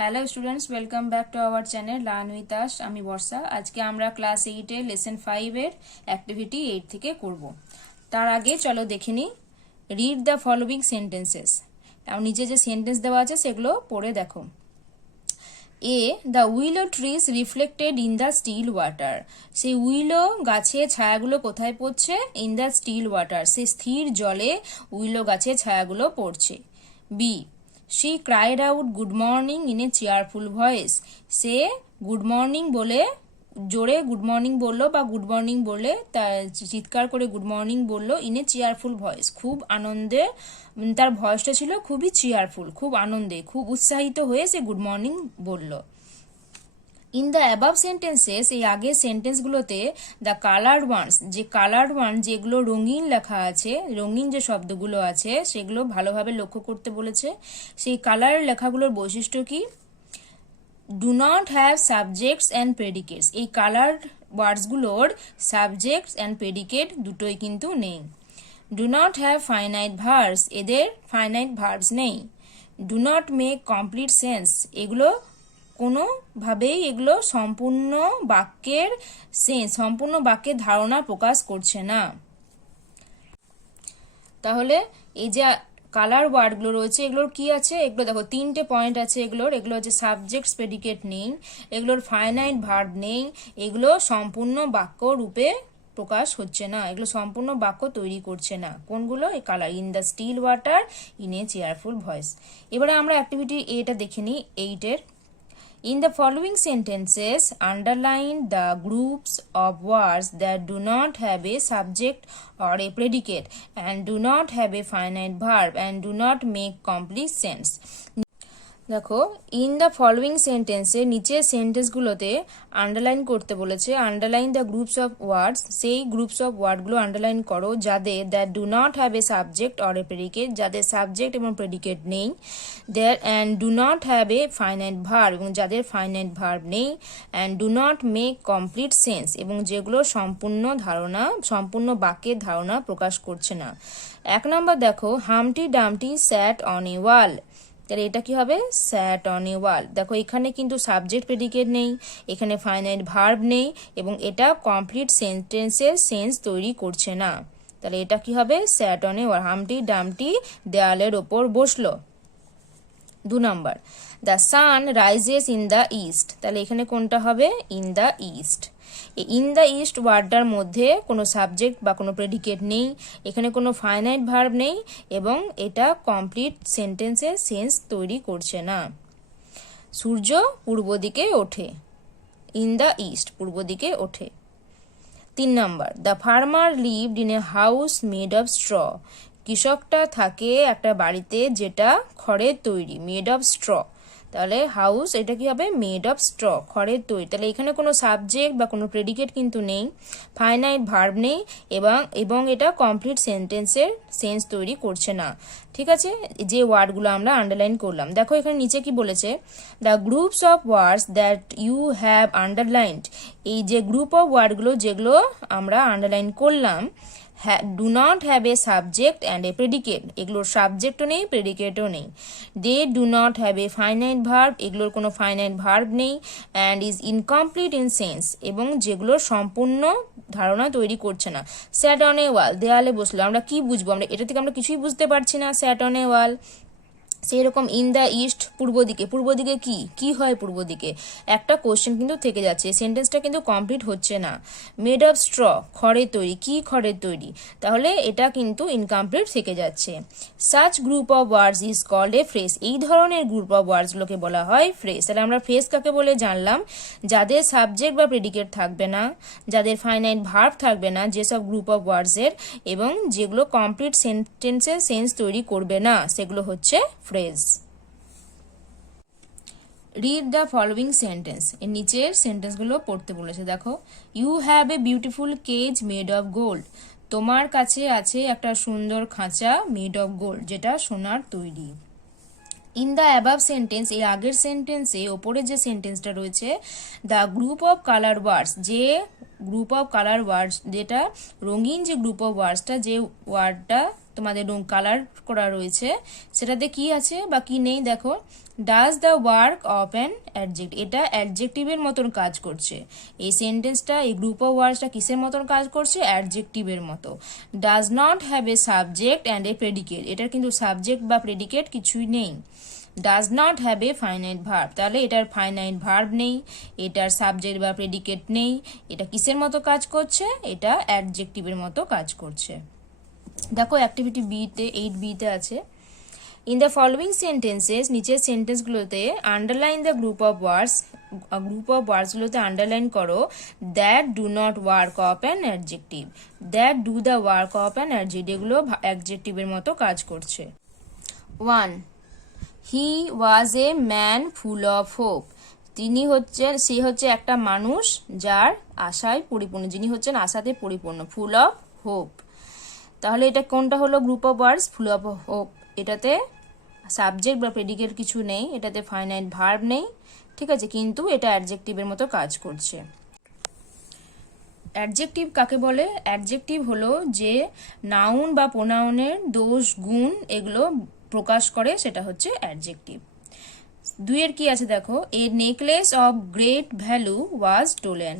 Hello students, welcome back to our channel learn with us. আমি বর্ষা। আজকে আমরা class 8 lesson 5 এর অ্যাক্টিভিটি 8 থেকে করব। তার আগে চলো দেখে নিই। Read the following sentences. নিচে যে সেন্টেন্স দেওয়া আছে সেগুলো পড়ে দেখো। A, the willow trees reflected in the still water. সেই উইলো গাছের ছায়াগুলো কোথায় পড়ছে? ইন দ্য স্টিল ওয়াটার, সেই স্থির জলে উইলো গাছের ছায়াগুলো পড়ছে। B, she cried out good morning in a cheerful voice. সে গুড মর্নিং বলে জোরে গুড মর্নিং বললো বা গুড মর্নিং বলে তার চিৎকার করে গুড মর্নিং বললো ইন এ চেয়ারফুল ভয়েস, খুব আনন্দে। তার ভয়েসটা ছিল খুবই চেয়ারফুল, খুব আনন্দে, খুব উৎসাহিত হয়ে সে গুড মর্নিং বলল। ইন দ্য অ্যাবাভ সেন্টেন্সেস, এই আগের সেন্টেন্সগুলোতে দ্য কালার্ড ওয়ান্স, যে কালার্ড ওয়ান যেগুলো রঙিন লেখা আছে, রঙিন যে শব্দগুলো আছে সেগুলো ভালোভাবে লক্ষ্য করতে বলেছে। সেই কালার লেখাগুলোর বৈশিষ্ট্য কি? Do not have subjects and প্রেডিকেটস। এই কালার্ড ওয়ার্ডসগুলোর সাবজেক্টস অ্যান্ড প্রেডিকেট দুটোই কিন্তু নেই। Do not have finite verbs, এদের ফাইনাইট ভার্বস নেই। Do not make complete sense, এগুলো কোনোভাবেই এগুলো সম্পূর্ণ বাক্যের সম্পূর্ণ বাক্যের ধারণা প্রকাশ করছে না। তাহলে এই যে কালার ওয়ার্ডগুলো রয়েছে এগুলোর কি আছে? এগুলো দেখো তিনটে পয়েন্ট আছে এগুলো হচ্ছে সাবজেক্ট প্রেডিকেট নেই, এগুলোর ফাইনাইট ভার্ব নেই, এগুলো সম্পূর্ণ বাক্য রূপে প্রকাশ হচ্ছে না, এগুলো সম্পূর্ণ বাক্য তৈরি করছে না। কোনগুলো? এই colour, in the still water, in a cheerful voice. এবারে আমরা অ্যাক্টিভিটি এটা দেখে নিই 8-এর। In the following sentences, underline the groups of words that do not have a subject or a predicate and do not have a finite verb and do not make complete sense. দেখো, in the following সেন্টেন্সে নিচের সেন্টেন্সগুলোতে underline করতে বলেছে। Underline the groups of words, সেই groups of ওয়ার্ডগুলো underline করো যাদের that do not have a subject or a predicate, যাদের সাবজেক্ট এবং প্রেডিকেট নেই। There and do not have a finite verb, এবং যাদের ফাইনাইট ভার্ব নেই। And do not make complete sense, এবং যেগুলো সম্পূর্ণ বাক্যের ধারণা প্রকাশ করছে না। 1 নম্বর দেখো, হামটি ডামটি স্যাট অন এ ওয়াল। তাহলে এটা কি হবে? স্যাট অন এ ওয়াল। দেখো এখানে কিন্তু সাবজেক্ট প্রেডিকেট নেই, এখানে ফাইনাইট ভার্ব নেই, এবং এটা কমপ্লিট সেন্টেন্সের সেন্স তৈরি করছে না। তাহলে এটা কি হবে? স্যাট অন এ ওয়াল। হামটি ডামটি দেয়ালের ওপর বসলো। 2 number, the sun rises in the east. তাহলে এখানে কোনটা হবে? In the east. In the east ওয়ার্ডটার মধ্যে কোনো সাবজেক্ট বা কোনো প্রেডিকেট নেই, এখানে কোনো ফাইনাইট ভার্ব নেই, এবং এটা কমপ্লিট সেন্টেন্সের সেন্স তৈরি করছে না। সূর্য পূর্ব দিকে ওঠে। ইন দ্য ইস্ট, পূর্ব দিকে ওঠে। 3 number, the farmer lived in a house made of straw. কৃষকটা থাকে একটা বাড়িতে যেটা খড়ের তৈরি, মেড অফ স্ট্র। তাহলে হাউস, এটা কি হবে? মেড অফ স্ট্র, খড়ের তৈরি। তাহলে এখানে কোনো সাবজেক্ট বা কোনো প্রেডিকেট কিন্তু নেই, ফাইনাইট ভার্ব নেই, এবং এটা কমপ্লিট সেন্টেন্সের সেন্স তৈরি করছে না। ঠিক আছে, যে ওয়ার্ডগুলো আমরা আন্ডারলাইন করলাম। দেখো এখানে নিচে কি বলেছে? The groups of words that you have underlined. এই যে গ্রুপ অফ ওয়ার্ডগুলো যেগুলো আমরা আন্ডারলাইন করলাম, do not have a subject and a predicate, এগুলোর সাবজেক্টও নেই, প্রেডিকেটও নেই। They do not have a finite verb, এগুলোর কোনো ফাইনাইট ভার্ব নেই। And is incomplete in sense, এবং যেগুলোর সম্পূর্ণ ধারণা তৈরি করছে না। স্যাট অন এ ওয়াল, দেয়ালে বসলো। আমরা কি বুঝবো? আমরা এটা থেকে আমরা কিছুই বুঝতে পারছি না। স্যাট অন এ ওয়াল। সেই রকম ইন দ্য ইস্ট, পূর্ব দিকে। পূর্ব দিকে কি হয়? পূর্ব দিকে একটা কোশ্চেন কিন্তু থেকে যাচ্ছে, সেন্টেন্সটা কিন্তু কমপ্লিট হচ্ছে না। মেড অফ স্ট্র, খড়ের তৈরি। কি খড়ের তৈরি? তাহলে এটা কিন্তু ইনকমপ্লিট থেকে যাচ্ছে। Such group of words is called a phrase. এই ধরনের গ্রুপ অফ ওয়ার্ডসগুলোকে বলা হয় ফ্রেজ। তাহলে আমরা ফ্রেজ কাকে বলে জানলাম? যাদের সাবজেক্ট বা প্রেডিকেট থাকবে না, যাদের ফাইনাইট ভার্ব থাকবে না, যেসব গ্রুপ অফ ওয়ার্ডসের, এবং যেগুলো কমপ্লিট সেন্টেন্সের সেন্স তৈরি করবে না, সেগুলো হচ্ছে phrase. Read the following sentence. এর নিচের সেন্টেন্সগুলো পড়তে বলেছে। দেখো, you have a beautiful cage made of gold. তোমার কাছে আছে একটা সুন্দর খাঁচা মেড অফ গোল্ড, যেটা সোনার তৈরি। ইন দ্য অ্যাবাভ সেন্টেন্স, এই আগের সেন্টেন্সে ওপরে যে সেন্টেন্সটা রয়েছে, দ্য গ্রুপ অফ কালার ওয়ার্ডস, যে গ্রুপ অফ কালার ওয়ার্ডস, যেটা রঙিন যে গ্রুপ অফ ওয়ার্ডসটা, যে ওয়ার্ডটা তোমাদের কালার করা রয়েছে সেটাতে কি আছে বা কি নেই দেখো। Does the work of an adjective, এটা অ্যাডজেক্টিভের মতন কাজ করছে। এই সেন্টেন্সটা, এই গ্রুপ অফ ওয়ার্ডসটা কিসের মতন কাজ করছে? অ্যাডজেক্টিভের মতো। Does not have a subject and a predicate, এটার কিন্তু সাবজেক্ট বা প্রেডিকেট কিছুই নেই। Does not have a finite verb, তাহলে এটার ফাইনাইট ভার্ব নেই, এটার সাবজেক্ট বা প্রেডিকেট নেই। এটা কিসের মতো কাজ করছে? এটা অ্যাডজেক্টিভের মতো কাজ করছে। দেখো অ্যাক্টিভিটি বিতে 8B-তে আছে, ইন দ্য ফলোয়িং সেন্টেন্সেস, নিচের সেন্টেন্সগুলোতে আন্ডারলাইন দ্য গ্রুপ অফ ওয়ার্ডসগুলোতে আন্ডারলাইন করো that do not work of an adjective, that do the work of an adjective, এগুলো অ্যাডজেক্টিভের মতো কাজ করছে। 1. He was a man full of hope, সে হচ্ছে একটা মানুষ যার আশায় পরিপূর্ণ, যিনি হচ্ছেন আশাতে পরিপূর্ণ, ফুল অফ হোপ। তাহলে এটা কোনটা হলো group of words? Full of hope. এটাতে সাবজেক্ট বা প্রেডিকেট কিছু নেই, এটাতে ফাইনাইট ভার্ব নেই, ঠিক আছে, কিন্তু এটা অ্যাডজেক্টিভের মতো কাজ করছে। অ্যাডজেক্টিভ কাকে বলে? অ্যাডজেক্টিভ হলো যে নাউন বা প্রোনাউনের দোষ গুণ এগুলো প্রকাশ করে, সেটা হচ্ছে অ্যাডজেক্টিভ। 2 কি আছে দেখো, a necklace of great value was stolen,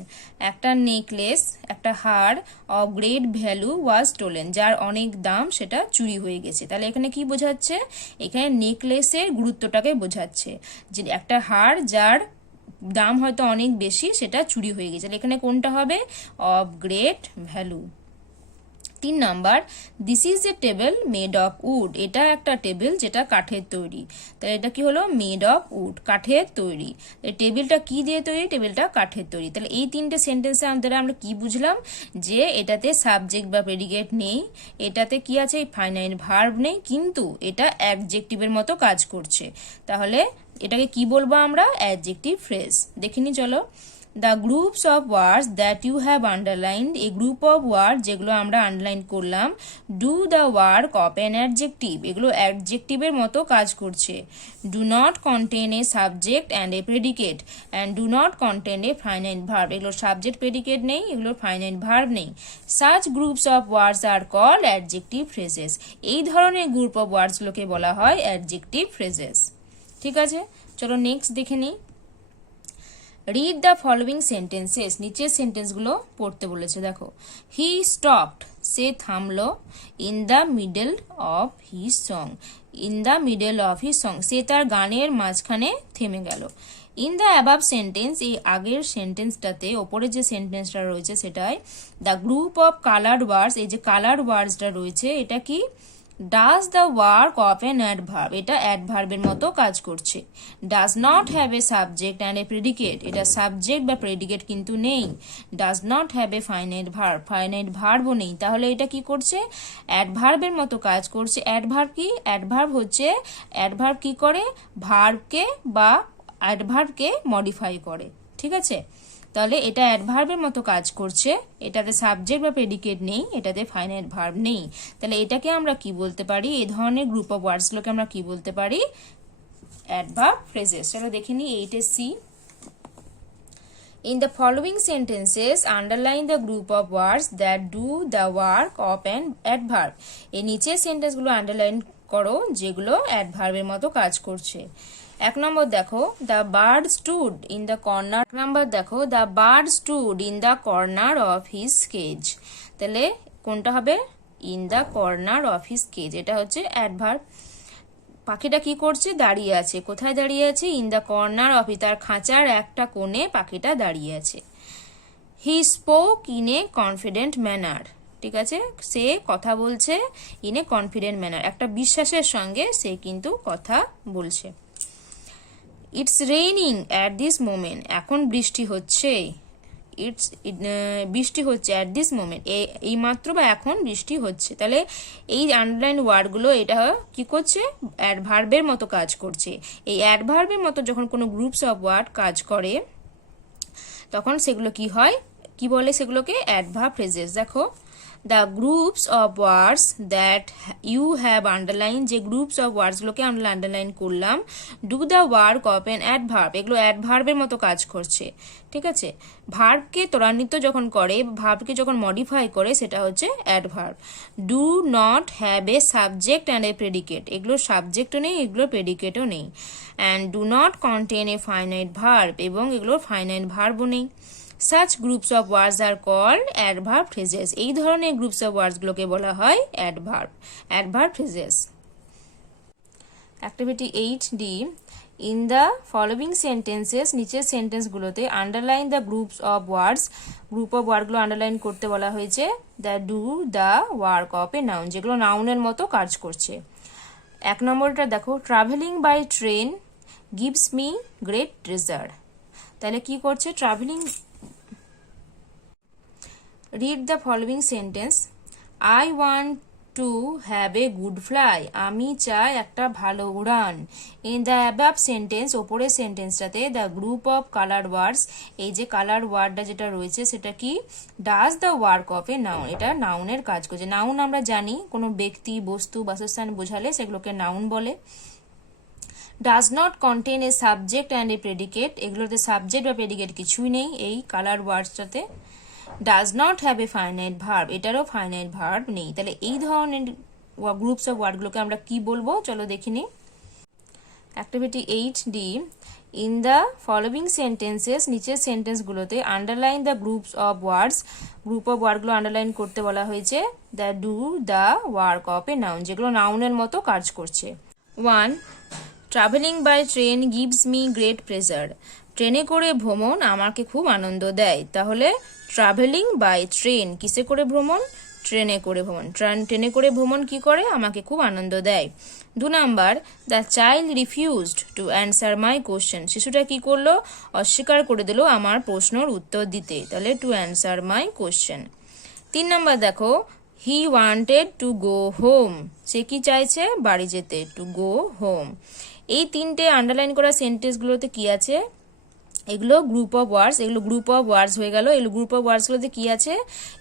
একটা নেকলেস, একটা হার of great value was stolen, যার অনেক দাম সেটা চুরি হয়ে গেছে। তাহলে এখানে কি বোঝাচ্ছে? এখানে নেকলেসের গুরুত্বটাকে বোঝাচ্ছে, যে একটা হার যার দাম হয়তো অনেক বেশি সেটা চুরি হয়ে গেছে। এখানে কোনটা হবে? Of great value. 3 number, this is a table made of wood, এটা একটা টেবিল যেটা কাঠের তৈরি। তাহলে এটা কি হলো? মেড অফ উড, কাঠের তৈরি। টেবিলটা কি দিয়ে তৈরি? টেবিলটা কাঠের তৈরি। তাহলে এই 3টে সেন্টেন্সে আমরা কি বুঝলাম? যে এটাতে সাবজেক্ট বা প্রেডিকেট নেই, এটাতে কি আছে? ফাইনাইট ভার্ব নেই, কিন্তু এটা অ্যাডজেক্টিভের মতো কাজ করছে। তাহলে এটাকে কি বলবো আমরা? Adjective phrase. দেখিনি চলো। The groups of words that you have underlined, এই গ্রুপ অফ ওয়ার্ড যেগুলো আমরা আন্ডারলাইন করলাম, do the work of an adjective, এগুলো অ্যাডজেক্টিভের মতো কাজ করছে। Do not contain a subject and a predicate and do not contain a finite verb, এগুলোর সাবজেক্ট প্রেডিকেট নেই, এগুলোর ফাইনাইট ভার্ব নেই। Such groups of words are called adjective phrases, এই ধরনের গ্রুপ অফ ওয়ার্ডসগুলোকে বলা হয় অ্যাডজেক্টিভ ফ্রেজেস। ঠিক আছে, চলো নেক্সট দেখে নিই। রিড দ্য ফলোয়িং সেন্টেন্সেস, নিচের সেন্টেন্সগুলো পড়তে বলেছে। দেখো, হি স্টপড, সে থামলো, in the middle of his song, in the middle of his song, সে তার গানের মাঝখানে থেমে গেল। ইন দ্য অ্যাবাভ সেন্টেন্স, এই আগের সেন্টেন্সটাতে ওপরে যে সেন্টেন্সটা রয়েছে সেটাই the group of coloured words, এই যে কালার্ড ওয়ার্ডসটা রয়েছে এটা কি? Does the work of an adverb, এটা অ্যাডভার্বের মতো কাজ করছে। Does not have a subject and a predicate, এটা সাবজেক্ট বা প্রেডিকেট কিন্তু নেই। Does not have a finite verb, finite ভার্বও নেই। তাহলে এটা কি করছে? অ্যাডভার্বের মতো কাজ করছে। অ্যাডভার্ব কি? অ্যাডভার্ব হচ্ছে, অ্যাডভার্ব কি করে? ভার্বকে বা অ্যাডভার্বকে মডিফাই করে। ঠিক আছে, তাহলে এটা অ্যাডভার্বের মতো কাজ করছে, এটাতে সাবজেক্ট বা প্রেডিকেট নেই, এটাতে ফাইনাইট ভার্ব নেই। তাহলে এটাকে আমরা কি বলতে পারি? এই ধরনের গ্রুপ অফ ওয়ার্ডসগুলোকে আমরা কি বলতে পারি? Adverb phrases. চলো দেখে নিই 8C। In the following sentences, underline the group of words that do the work of an adverb. এই নিচের সেন্টেন্সগুলো আন্ডারলাইন করো যেগুলো অ্যাডভার্বের মতো কাজ করছে। 1 নম্বর দেখো, the bird stood in the corner. 1 নম্বর দেখো, the bird stood in the corner of his cage. তাহলে কোনটা হবে? In the corner of his cage, এটা হচ্ছে অ্যাডভার্ব। পাখিটা কি করছে? দাঁড়িয়ে আছে। কোথায় দাঁড়িয়ে আছে? ইন দ্য কর্নার অফ, তার খাঁচার একটা কোণে পাখিটা দাঁড়িয়ে আছে। He spoke in a confident manner, ঠিক আছে, সে কথা বলছে ইন এ কনফিডেন্ট ম্যানার, একটা বিশ্বাসের সঙ্গে সে কিন্তু কথা বলছে। It's raining at this moment, এখন বৃষ্টি হচ্ছে। বৃষ্টি হচ্ছে অ্যাট দিস মোমেন্ট, এই মাত্র বা এখন বৃষ্টি হচ্ছে। তাহলে এই আন্ডারলাইন ওয়ার্ডগুলো এটা কি করছে? অ্যাডভার্বের মতো কাজ করছে। এই অ্যাডভার্বের মতো যখন কোনো গ্রুপস অফ ওয়ার্ড কাজ করে তখন সেগুলো কি হয়? কি বলে সেগুলোকে? Adverb phrases. দেখো, the groups of words that you have underline, যে গ্রুপস অফ ওয়ার্ডসগুলোকে আমরা আন্ডারলাইন করলাম, do the work of an adverb, এগুলো অ্যাডভার্বের মতো কাজ করছে। ঠিক আছে, ভার্বকে ত্বরান্বিত যখন করে, ভার্বকে যখন মডিফাই করে, সেটা হচ্ছে adverb. Do not have a subject and a predicate, এগুলো সাবজেক্টও নেই, এগুলো প্রেডিকেটও নেই। And do not contain a finite verb, এবং এগুলোর ফাইনাইট ভার্বও নেই। Such groups of words are called adverb phrases. এই ধরনের গ্রুপস অফ ওয়ার্ডসগুলোকে বলা হয় adverb phrases. Activity 8D, in the following sentences, নিচের সেন্টেন্সগুলোতে underline the groups of words, group of ওয়ার্ডগুলো আন্ডারলাইন করতে বলা হয়েছে the do the work of a noun, যেগুলো নাউনের মতো কাজ করছে। 1 নম্বরটা দেখো, travelling by train gives me great treasure. তাহলে কি করছে? Travelling, read the following sentence. I want to have a good fly. আমি চাই একটা ভালো উড়ান। In the above sentence, ওপরের সেন্টেন্সটাতে the group of colored words, এই যে কালার ওয়ার্ডটা যেটা রয়েছে সেটা কি? does the work of a noun, এটা নাউনের কাজ করছে। নাউন আমরা জানি কোনো ব্যক্তি, বস্তু, বাসস্থান বোঝালে সেগুলোকে নাউন বলে। does not contain a subject and a predicate, এগুলোতে সাবজেক্ট বা প্রেডিকেট কিছুই নেই এই কালার ওয়ার্ডসটাতে। does not have a finite verb, এটারও ফাইনাইট ভার্ব নেই। তাহলে এই ধরনের গ্রুপস অফ ওয়ার্ডগুলোকে আমরা কি বলবো চলো দেখে নিই। Activity 8D, in the following sentences, নিচের সেন্টেন্সগুলোতে underline the groups of words, group of ওয়ার্ডগুলো আন্ডারলাইন করতে বলা হয়েছে the do the work of a noun, যেগুলো নাউনের মতো কাজ করছে। 1. Travelling by train gives me great pleasure, ট্রেনে করে ভ্রমণ আমাকে খুব আনন্দ দেয়। তাহলে ট্রাভেলিং বাই ট্রেন, কিসে করে ভ্রমণ? ট্রেনে করে ভ্রমণ। ট্রেনে করে ভ্রমণ কি করে? আমাকে খুব আনন্দ দেয়। 2 number, the child refused to answer my question, শিশুটা কি করলো? অস্বীকার করে দিল আমার প্রশ্নের উত্তর দিতে। তাহলে to answer my question. 3 number দেখো, he wanted to go home, সে কি চাইছে? বাড়ি যেতে, টু গো হোম। এই 3টে আন্ডারলাইন করা সেন্টেন্সগুলোতে কি আছে? এগুলো গ্রুপ অফ ওয়ার্ডস, এগুলো গ্রুপ অফ ওয়ার্ডস হয়ে গেল। এগুলো গ্রুপ অফ ওয়ার্ডসগুলোতে কি আছে?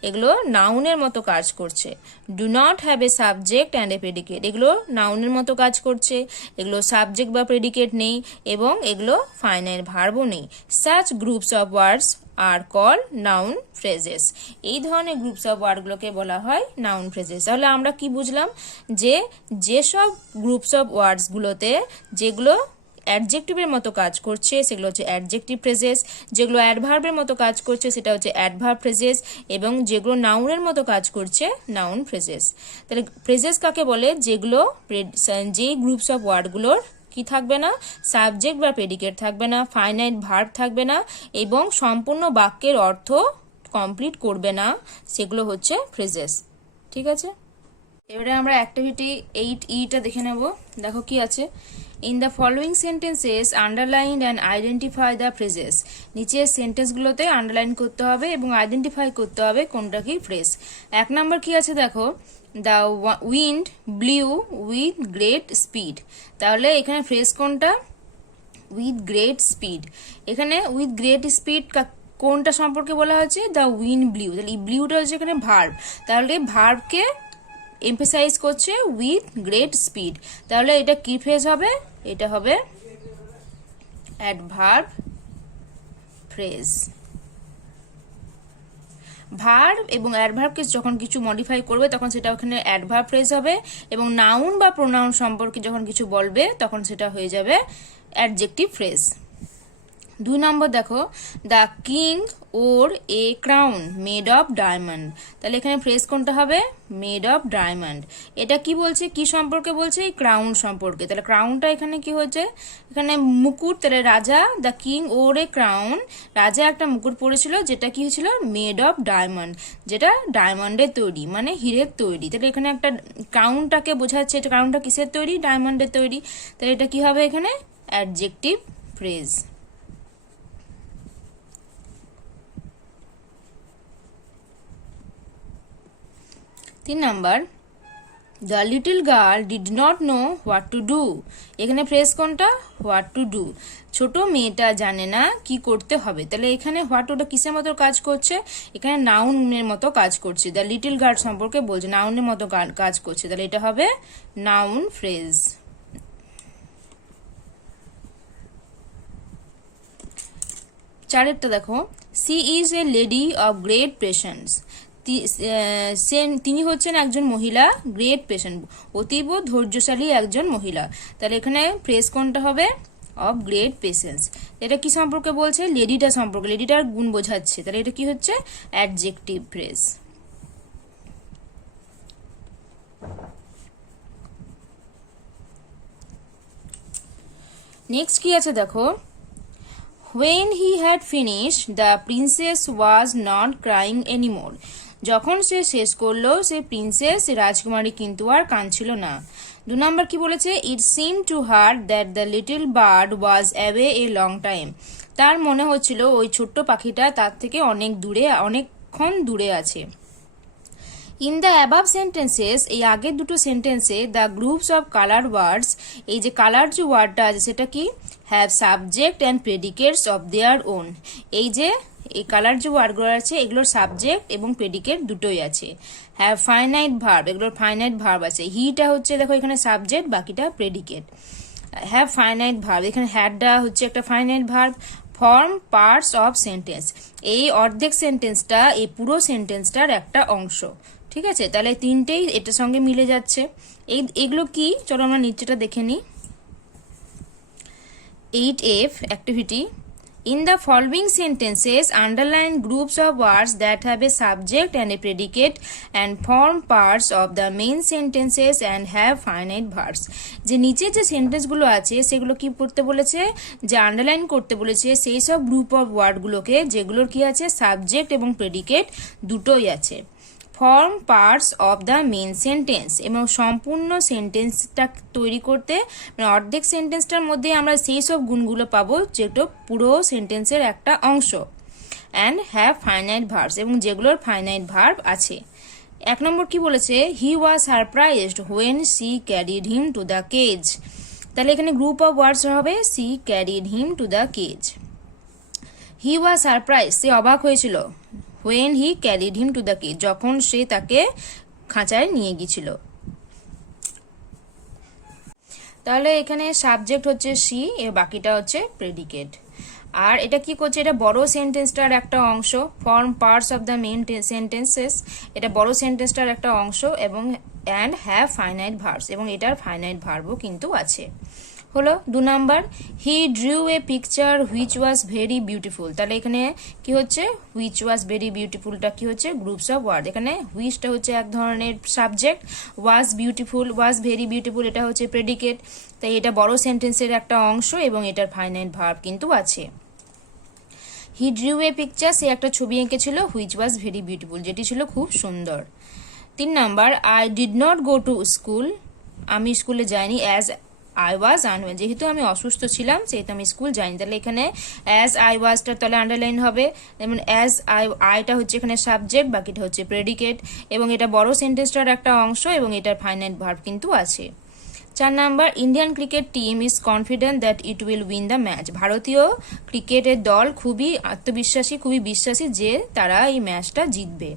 এগুলো নাউনের মতো কাজ করছে। Do not have a subject and a predicate, এগুলো নাউনের মতো কাজ করছে, এগুলো সাবজেক্ট বা প্রেডিকেট নেই, এবং এগুলো ফাইনাইট ভার্বও নেই। Such groups of words are call noun phrases, এই ধরনের গ্রুপস অফ ওয়ার্ডগুলোকে বলা হয় নাউন ফ্রেজেস। তাহলে আমরা কি বুঝলাম? যেসব গ্রুপস অফ ওয়ার্ডসগুলোতে যেগুলো অ্যাডজেক্টিভের মতো কাজ করছে সেগুলো হচ্ছে অ্যাডজেক্টিভ ফ্রেজেস, যেগুলো অ্যাডভার্বের মতো কাজ করছে সেটা হচ্ছে অ্যাডভার্ব ফ্রেজেস, এবং যেগুলো নাউনের মতো কাজ করছে নাউন ফ্রেজেস। তাহলে ফ্রেজেস কাকে বলে? যেগুলো, যে গ্রুপস অফ ওয়ার্ডগুলোর কি থাকবে না? সাবজেক্ট বা প্রেডিকেট থাকবে না, ফাইনাইট ভার্ব থাকবে না, এবং সম্পূর্ণ বাক্যের অর্থ কমপ্লিট করবে না, সেগুলো হচ্ছে ফ্রেজেস। ঠিক আছে, এবারে আমরা অ্যাক্টিভিটি 8E দেখে নেব। দেখো কি আছে। In the following sentences underline and identify the phrases, নিচের সেন্টেন্সগুলোতে আন্ডারলাইন করতে হবে এবং আইডেন্টিফাই করতে হবে কোনটা কি ফ্রেজ। 1 নম্বর কি আছে দেখো, the wind blew with great speed. তাহলে এখানে ফ্রেজ কোনটা? With great speed. এখানে উইথ গ্রেট স্পিড কোনটা সম্পর্কে বলা হয়েছে? The wind blew. তাহলে এই ব্লিউটা হচ্ছে এখানে ভার্ব, তাহলে ভার্বকে এমফাসাইজ করছে উইথ গ্রেট স্পিড। তাহলে এটা কি ফ্রেজ হবে? এটা হবে অ্যাডভার্ব ফ্রেজ। ভার্ব এবং অ্যাডভার্বকে যখন কিছু মডিফাই করবে তখন সেটা ওখানে অ্যাডভার্ব ফ্রেজ হবে, এবং নাউন বা প্রোনাউন সম্পর্কে যখন কিছু বলবে তখন সেটা হয়ে যাবে অ্যাডজেক্টিভ ফ্রেজ। 2 নম্বর দেখো, the king or A crown made of diamond. তাহলে এখানে ফ্রেজ কোনটা হবে? Made of diamond. এটা কি বলছে? কি সম্পর্কে বলছে? এই ক্রাউন সম্পর্কে। তাহলে ক্রাউনটা এখানে কি হচ্ছে? এখানে মুকুট। তাহলে রাজা, the king or A crown, রাজা একটা মুকুট পরেছিল যেটা কি হয়েছিল? মেড অফ ডায়মন্ড, যেটা ডায়মন্ডের তৈরি, মানে হীরের তৈরি। তাহলে এখানে একটা ক্রাউনটাকে বোঝাচ্ছে, এটা ক্রাউনটা কিসের তৈরি? ডায়মন্ডের তৈরি। তাহলে এটা কি হবে? এখানে adjective phrase. 3 number, the little girl did not know what to do. এখানে ফ্রেজ কোনটা? What to do. ছোট মেয়েটা জানে না কি করতে হবে। তাহলে এখানে হোয়াট ওটা কিসের মতো কাজ করছে? এখানে নাউনের মতো কাজ করছে। দ্য লিটল গার্ল সম্পর্কে বলছে, নাউনের মতো কাজ করছে। তাহলে এটা হবে নাউন ফ্রেজ। চারেরটা দেখো, she is a lady of great patience. তিনি হচ্ছেন একজন মহিলা, গ্রেট পেশেন্ট, অতীব ধৈর্যশালী একজন মহিলা। তাহলে এখানে ফ্রেজ কোনটা হবে? Of great patience. এটা কি সম্পর্কে বলছে? লেডিটা সম্পর্কে, লেডিটার গুণ বোঝাচ্ছে। তাহলে এটা কি হচ্ছে? Adjective phrase. নেক্সট কি আছে দেখো, when he had finished the princess was not crying anymore। যখন সে শেষ করলো, সে প্রিন্সেস রাজকুমারী কিন্তু আর কাঁদছিল না। 2 নম্বর কি বলেছে? it seemed to her that the little bird was away a long time। তার মনে হচ্ছিল ওই ছোট্ট পাখিটা তার থেকে অনেক দূরে, অনেকক্ষণ দূরে আছে। ইন দ্য অ্যাবাভ সেন্টেন্সেস, এই আগের দুটো সেন্টেন্সে দ্য গ্রুপস অফ কালার ওয়ার্ডস, এই যে কালার যে ওয়ার্ডটা আছে সেটা কি? Have subject and predicates of their on. এই যে এই কালার যে ওয়ার্ডগুলো আছে এগুলোর সাবজেক্ট এবং প্রেডিকেট দুটোই আছে। হ্যাভ ফাইনাইট ভার্ব, এগুলোর ফাইনাইট ভার্ব আছে। হিটা হচ্ছে দেখো এখানে সাবজেক্ট, বাকিটা প্রেডিকেট। হ্যাভ ফাইনাইট ভার্ব, এখানে হ্যাডটা হচ্ছে একটা finite verb. Form parts of sentence, এই অর্ধেক সেন্টেন্সটা এই পুরো সেন্টেন্সটার একটা অংশ। ঠিক আছে, তাহলে তিনটেই এটার সঙ্গে মিলে যাচ্ছে। এগুলো কি? চলো আমরা নিচেটা দেখে নিই। 8F activity, in the following sentences underline groups of words that have a subject and a predicate and form parts of the main sentences and have finite verbs। যে নিচে যে সেন্টেন্সগুলো আছে সেগুলো কি করতে বলেছে? যে আন্ডারলাইন করতে বলেছে সেই সব গ্রুপ অফ ওয়ার্ডগুলোকে যেগুলোর কি আছে? সাবজেক্ট এবং প্রেডিকেট দুটোই আছে। Form parts of the main sentence, এবং সম্পূর্ণ সেন্টেন্সটা তৈরি করতে মানে অর্ধেক সেন্টেন্সটার মধ্যে আমরা সেই সব গুণগুলো পাবো যেটা পুরো সেন্টেন্সের একটা অংশ। অ্যান্ড হ্যাভ ফাইনাইট ভার্বস, এবং যেগুলোর ফাইনাইট ভার্ব আছে। 1 নম্বর কি বলেছে? He was surprised when she carried him to the cage. তাহলে এখানে গ্রুপ অফ ওয়ার্ডস হবে she carried him to the cage. He was surprise, সে অবাক হয়েছিল। when he carried him to the cage, যখন সে তাকে খাঁচায় নিয়ে গিয়েছিল। তাহলে এখানে সাবজেক্ট হচ্ছে সি, এর বাকিটা হচ্ছে প্রেডিকেট। আর এটা কি করছে? এটা বড় সেন্টেন্সটার একটা অংশ। Form parts of the main sentences, এটা বড় সেন্টেন্সটার একটা অংশ, এবং অ্যান্ড হ্যাভ ফাইনাইট ভার্বস, এবং এটার ফাইনাইট ভার্বও কিন্তু আছে। হলো 2 number, he drew a picture which was very beautiful. তাহলে এখানে কি হচ্ছে? হুইচ ওয়াজ ভেরি বিউটিফুলটা কি হচ্ছে? Groups of word. এখানে হুইচটা হচ্ছে এক ধরনের subject, was beautiful, was very beautiful এটা হচ্ছে প্রেডিকেট। তাই এটা বড় সেন্টেন্সের একটা অংশ এবং এটার ফাইনাইট ভার্ব কিন্তু আছে। হি ড্রিউ এ পিকচার, সে একটা ছবি এঁকেছিল, হুইচ ওয়াজ ভেরি বিউটিফুল, যেটি ছিল খুব সুন্দর। 3 number, I did not go to school, আমি স্কুলে যাইনি। অ্যাজ আই ওয়াজ আনওয়েল, যেহেতু আমি অসুস্থ ছিলাম সেহেতু আমি স্কুল যাইনি। তাহলে এখানে অ্যাজ আই ওয়াজটা তাহলে আন্ডারলাইন হবে। যেমন অ্যাজ আইটা হচ্ছে এখানে সাবজেক্ট, বাকিটা হচ্ছে প্রেডিকেট, এবং এটা বড় সেন্টেন্সটার একটা অংশ এবং এটার ফাইনাইট ভার্ব কিন্তু আছে। 4 number, Indian cricket team is confident that it will win the match. ভারতীয় ক্রিকেটের দল খুবই আত্মবিশ্বাসী, খুবই বিশ্বাসী যে তারা এই ম্যাচটা জিতবে।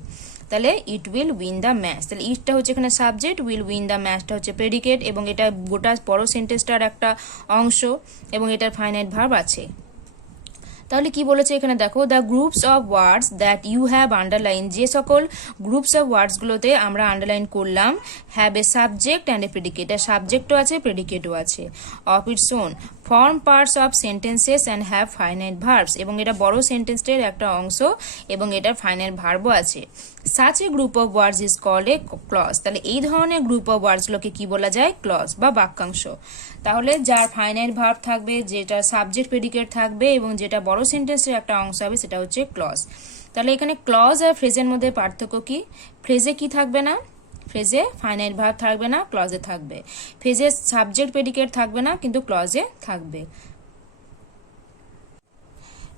তাহলে it will win the match, তাহলে ইটটা হচ্ছে এখানে সাবজেক্ট, উইল উইন দ্য ম্যাচটা হচ্ছে প্রেডিকেট, এবং এটা গোটা বড় সেন্টেন্সটার একটা অংশ এবং এটার ফাইনাইট ভার্ব আছে। তাহলে কি বলেছে এখানে দেখো, the groups of words that you have underline, যে সকল গ্রুপস অফ ওয়ার্ডসগুলোতে আমরা আন্ডারলাইন করলাম, have a subject and a predicate, এর সাবজেক্টও আছে প্রেডিকেটও আছে। Of its own form parts of sentences and have finite verbs, এবং এটা বড় সেন্টেন্সের একটা অংশ এবং এটার ফাইনাইট ভার্বও আছে। Such a group of words is called a clause, তাহলে এই ধরনের গ্রুপ অফ ওয়ার্ডসগুলোকে কি বলা যায়? ক্লজ বা বাক্যাংশ। তাহলে যার ফাইনাইট ভার্ব থাকবে, যেটা সাবজেক্ট প্রেডিকেট থাকবে এবং যেটা বড় সেন্টেন্সের একটা অংশ হবে সেটা হচ্ছে ক্লজ। তাহলে এখানে ক্লজ আর ফ্রেজের মধ্যে পার্থক্য কি? ফ্রেজে কি থাকবে না? ফ্রেজে ফাইনাইট ভার্ব থাকবে না, ক্লজে থাকবে। ফ্রেজে সাবজেক্ট প্রেডিকেট থাকবে না, কিন্তু ক্লজে থাকবে।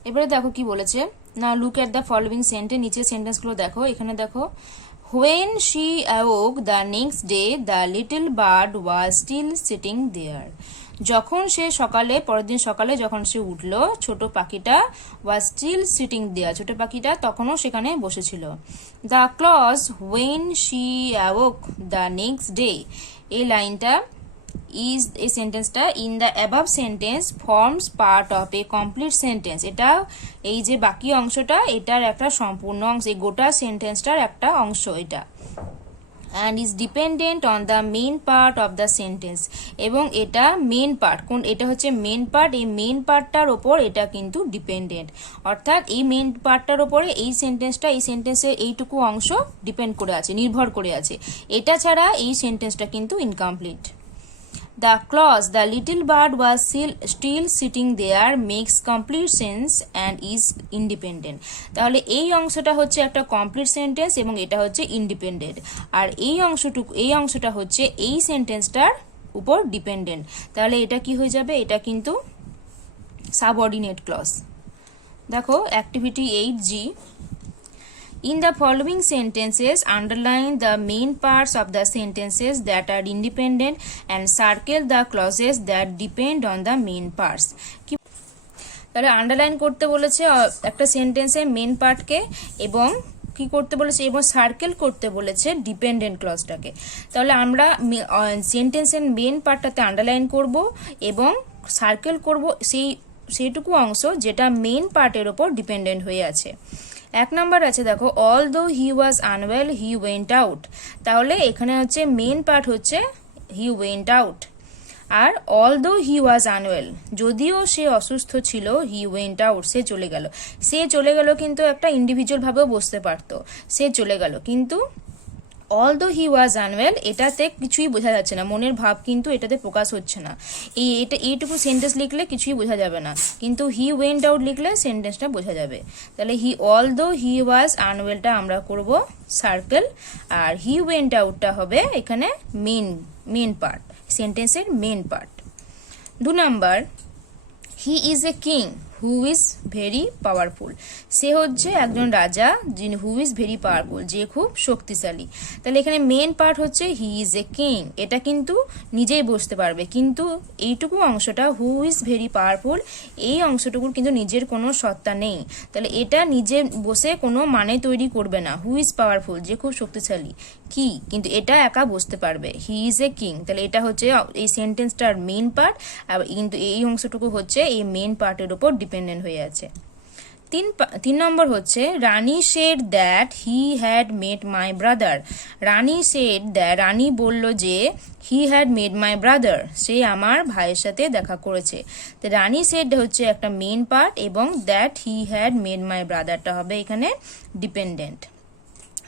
এবারে দেখো কি বলেছে না, look at the following sentence, নিচের সেন্টেন্সগুলো দেখো। এখানে দেখো, When she awoke the next day, the little bird was still sitting there. যখন সে সকালে পরের দিন সকালে যখন সে উঠলো, ছোট পাখিটা was still sitting there, ছোট পাখিটা তখনও সেখানে বসেছিল। The clause when she awoke the next day, এই লাইনটা is এই সেন্টেন্সটা in the above sentence forms part of a complete sentence, এটা এই যে বাকি অংশটা এটার একটা সম্পূর্ণ অংশ, এই গোটা সেন্টেন্সটার একটা অংশ এটা, and is dependent on the main part of the sentence, এবং এটা মেন পার্ট, কোন এটা হচ্ছে মেন পার্ট, এই মেন পার্টটার ওপর এটা কিন্তু ডিপেন্ডেন্ট, অর্থাৎ এই মেন পার্টটার ওপরে এই সেন্টেন্সটা, এই সেন্টেন্সের এইটুকু অংশ ডিপেন্ড করে আছে, নির্ভর করে আছে, এটা ছাড়া এই সেন্টেন্সটা কিন্তু incomplete. The clause the little bird was still sitting there makes complete sense and is independent, তাহলে এই অংশটা হচ্ছে একটা কমপ্লিট সেন্টেন্স এবং এটা হচ্ছে ইন্ডিপেন্ডেন্ট, আর এই অংশটা হচ্ছে এই সেন্টেন্সটার উপর ডিপেন্ডেন্ট, তাহলে এটা কি হয়ে যাবে, এটা কিন্তু সাবঅর্ডিনেট ক্লজ। দেখো activity 8G, in the following sentences, underline the main parts of the sentences that are independent and circle the clauses that depend on the main parts. তাহলে আন্ডারলাইন করতে বলেছে একটা সেন্টেন্সের মেন পার্টকে, এবং কি করতে বলেছে, এবং সার্কেল করতে বলেছে ডিপেন্ডেন্ট ক্লজটাকে। তাহলে আমরা সেন্টেন্সের মেন পার্টটাতে আন্ডারলাইন করব এবং সার্কেল করব সেইটুকু অংশ যেটা মেন পার্টের ওপর ডিপেন্ডেন্ট হয়ে আছে। এক নম্বর আছে দেখো, although he was unwell he went out, তাহলে এখানে হচ্ছে মেন পার্ট হচ্ছে হি ওয়েন্ট আউট, আর although he was unwell, যদিও সে অসুস্থ ছিল, হি ওয়েন্ট আউট, সে চলে গেল। সে চলে গেল কিন্তু একটা ইন্ডিভিজুয়াল ভাবেও বসতে পারতো, সে চলে গেল, কিন্তু অল দো হি ওয়াজ আনওয়েল এটাতে কিছুই বোঝা যাচ্ছে না, মনের ভাব কিন্তু এটাতে প্রকাশ হচ্ছে না, এইটুকু সেন্টেন্স লিখলে কিছুই বোঝা যাবে না, কিন্তু হি ওয়েন্ট আউট লিখলে সেন্টেন্সটা বোঝা যাবে। তাহলে অল দো হি ওয়াজ আনওয়েলটা আমরা করব সার্কেল, আর হি ওয়েন্ট আউটটা হবে এখানে মেন পার্ট, সেন্টেন্সের main part. 2 number, he is a king who is very powerful, সে হচ্ছে একজন রাজা যিনি হু ইজ ভেরি পাওয়ারফুল, যে খুব শক্তিশালী। তাহলে এখানে মেন পার্ট হচ্ছে হি ইজ এ কিং, এটা কিন্তু নিজেই বুঝতে পারবে, কিন্তু এইটুকু অংশটা হু ইজ ভেরি পাওয়ারফুল, এই অংশটুকুর কিন্তু নিজের কোনো সত্তা নেই, তাহলে এটা নিজে বসে কোনো মানে তৈরি করবে না। হু ইজ পাওয়ারফুল, যে খুব শক্তিশালী, কি, কিন্তু এটা একা বুঝতে পারবে, হি ইজ এ কিং, তাহলে এটা হচ্ছে এই সেন্টেন্সটার মেন পার্ট, আর কিন্তু এই অংশটুকু হচ্ছে এই মেন পার্টের উপর ডিপেন্ডেন্ট হয়ে আছে। 3 নম্বর হচ্ছে, Rani said that he had met my brother, Rani said that, Rani বলল যে হি হ্যাড মেট মাই ব্রাদার, সে আমার ভাইয়ের সাথে দেখা করেছে। তো রানী সেড হচ্ছে একটা মেন পার্ট এবং দ্যাট হি হ্যাড মেট মাই ব্রাদারটা হবে এখানে ডিপেন্ডেন্ট।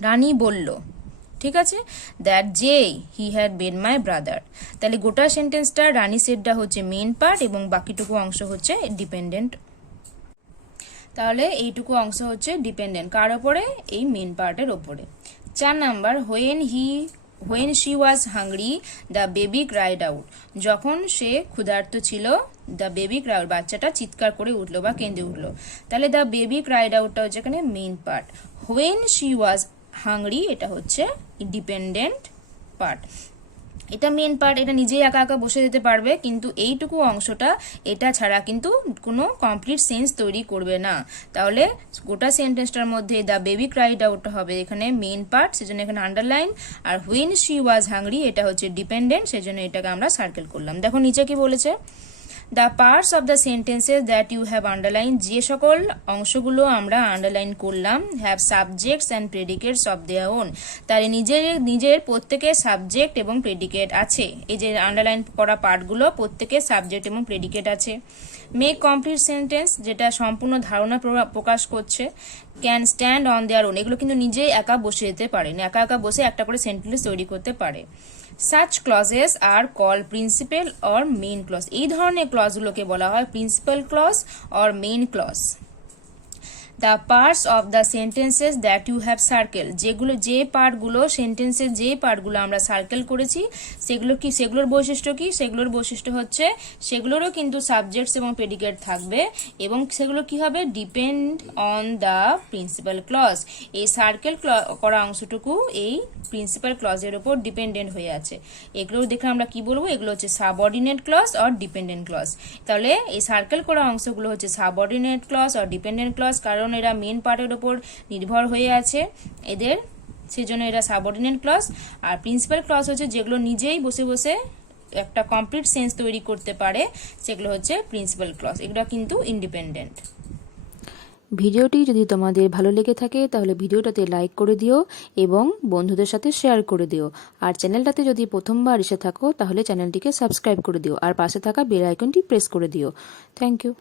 রানী বলল, ঠিক আছে, দ্যাট যে he had made my brother, তাহলে গোটা সেন্টেন্সটা রানী সেডটা হচ্ছে মেন পার্ট এবং বাকিটুকু অংশ হচ্ছে ডিপেন্ডেন্ট। তাহলে এইটুকু অংশ হচ্ছে ডিপেন্ডেন্ট কার ওপরে, এই মেন পার্টের ওপরে। 4 number, when she was hungry the baby cried out, যখন সে ক্ষুধার্ত ছিল, দ্য বেবি ক্রাইড, বাচ্চাটা চিৎকার করে উঠলো বা কেঁদে উঠলো, তাহলে দ্য বেবি ক্রাইড আউটটা হচ্ছে এখানে main part, when she was hungry এটা হচ্ছে ডিপেন্ডেন্ট পার্ট, এটা মেন পার্ট, এটা নিজেই একা একা বসে যেতে পারবে, কিন্তু এইটুকু অংশটা এটা ছাড়া কিন্তু কোনো কমপ্লিট সেন্স তৈরি করবে না, তাহলে গোটা সেন্টেন্সটার মধ্যে দ্য বেবি ক্রাইড আউট হবে এখানে মেন পার্ট, সেজন্য এখানে আন্ডারলাইন, আর হোয়েন শি ওয়াজ হাংরি এটা হচ্ছে ডিপেন্ডেন্ট, সেজন্য এটাকে আমরা সার্কেল করলাম। দেখো নিচে কি বলেছে, the parts of the sentences that you have underline, যে সকল অংশগুলো আমরা আন্ডারলাইন করলাম, have subjects and predicates of their own, তার নিজের প্রত্যেকের সাবজেক্ট এবং প্রেডিকেট আছে, এই যে আন্ডারলাইন করা পার্টগুলো প্রত্যেকের সাবজেক্ট এবং প্রেডিকেট আছে। মেক কমপ্লিট সেন্টেন্স, যেটা সম্পূর্ণ ধারণা প্রকাশ করছে। Can stand on their own, এগুলো কিন্তু নিজেই একা বসে যেতে পারে, একা একা বসে একটা করে সেন্টেন্স তৈরি করতে পারে। Such clauses are called principal or main clause, এই ধরনের ক্লজগুলোকে বলা হয় principal clause or main clause। The parts of the sentences that you have circle, যে পার্টগুলো সেন্টেন্সের যে পার্টগুলো আমরা সার্কেল করেছি সেগুলোর বৈশিষ্ট্য কি? সেগুলোর বৈশিষ্ট্য হচ্ছে সেগুলোরও কিন্তু সাবজেক্টস এবং প্রেডিকেট থাকবে এবং সেগুলো কি হবে? Depend on the principal clause. এই সার্কেল করা অংশটুকু এই প্রিন্সিপাল ক্লজের উপর ডিপেন্ডেন্ট হয়ে আছে। এগুলো দেখে আমরা কি বলবো? এগুলো হচ্ছে subordinate clause or dependent clause. তাহলে এই সার্কেল করা অংশগুলো হচ্ছে subordinate clause or dependent clause, কারণ এরা মেন পার্টের উপর নির্ভর হয়ে আছে এদের, সেজন্য এরা সাবঅর্ডিনেট ক্লজ। আর প্রিন্সিপাল ক্লজ হচ্ছে যেগুলো নিজেই বসে বসে একটা কমপ্লিট সেন্স তৈরি করতে পারে, সেগুলো হচ্ছে প্রিন্সিপাল ক্লজ। এগুলো কিন্তু ইন্ডিপেন্ডেন্ট। ভিডিওটি যদি তোমাদের ভালো লেগে থাকে তাহলে ভিডিওটাতে লাইক করে দিও এবং বন্ধুদের সাথে শেয়ার করে দিও। আর চ্যানেলটাতে যদি প্রথমবার এসে থাকো তাহলে চ্যানেলটিকে সাবস্ক্রাইব করে দিও আর পাশে থাকা বেল আইকনটি প্রেস করে দিও। Thank you.